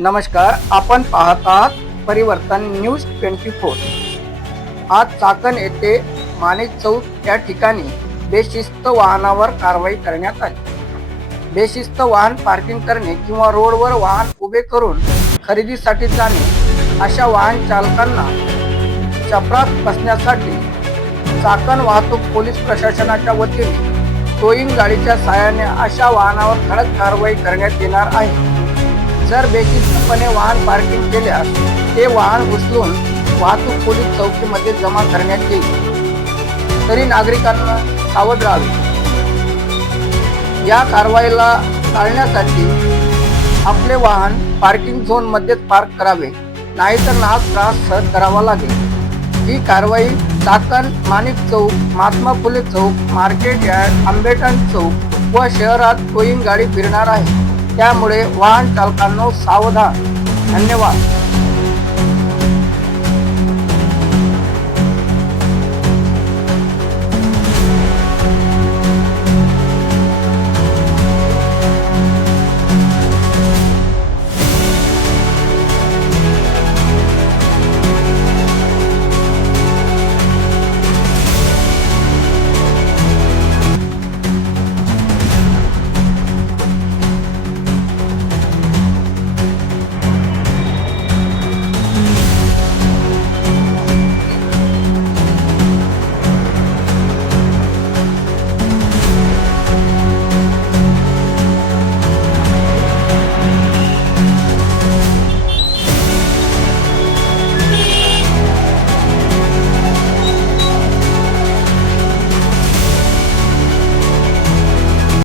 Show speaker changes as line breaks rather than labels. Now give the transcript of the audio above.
नमस्कार आपण पाहत आहात परिवर्तन न्यूज ट्वेंटी फोर. आज चाकण येथे माने चौक या ठिकाणी बेशिस्त वाहनावर कारवाई करण्यात आली. बेशिस्त वाहन पार्किंग करणे किंवा रोडवर वाहन उभे करून खरेदीसाठी जाणे अशा वाहन चालकांना चपरात बसण्यासाठी चाकण वाहतूक पोलीस प्रशासनाच्या वतीने टोईंग गाडीच्या सहाय्याने अशा वाहनावर कडक कारवाई करण्यात येणार आहे. जर बेशिस्तपणे वाहन पार्किंग केल्यास ते वाहन उचलून वाहतूक पोलीस चौकीमध्ये जमा करण्यात येईल. तरी नागरिकांना सावध राहावे. या कारवाईला टाळण्यासाठी आपले वाहन पार्किंग झोनमध्येच पार्क करावे. नाहीतर नाच त्रास सहन करावा लागेल. ही कारवाई चाकण माणिक चौक महात्मा फुले चौक मार्केट यार्ड आंबेडकर चौक व शहरात टोईंग गाडी फिरणार आहे. त्यामुळे वाहन चालकांनो सावधान. धन्यवाद.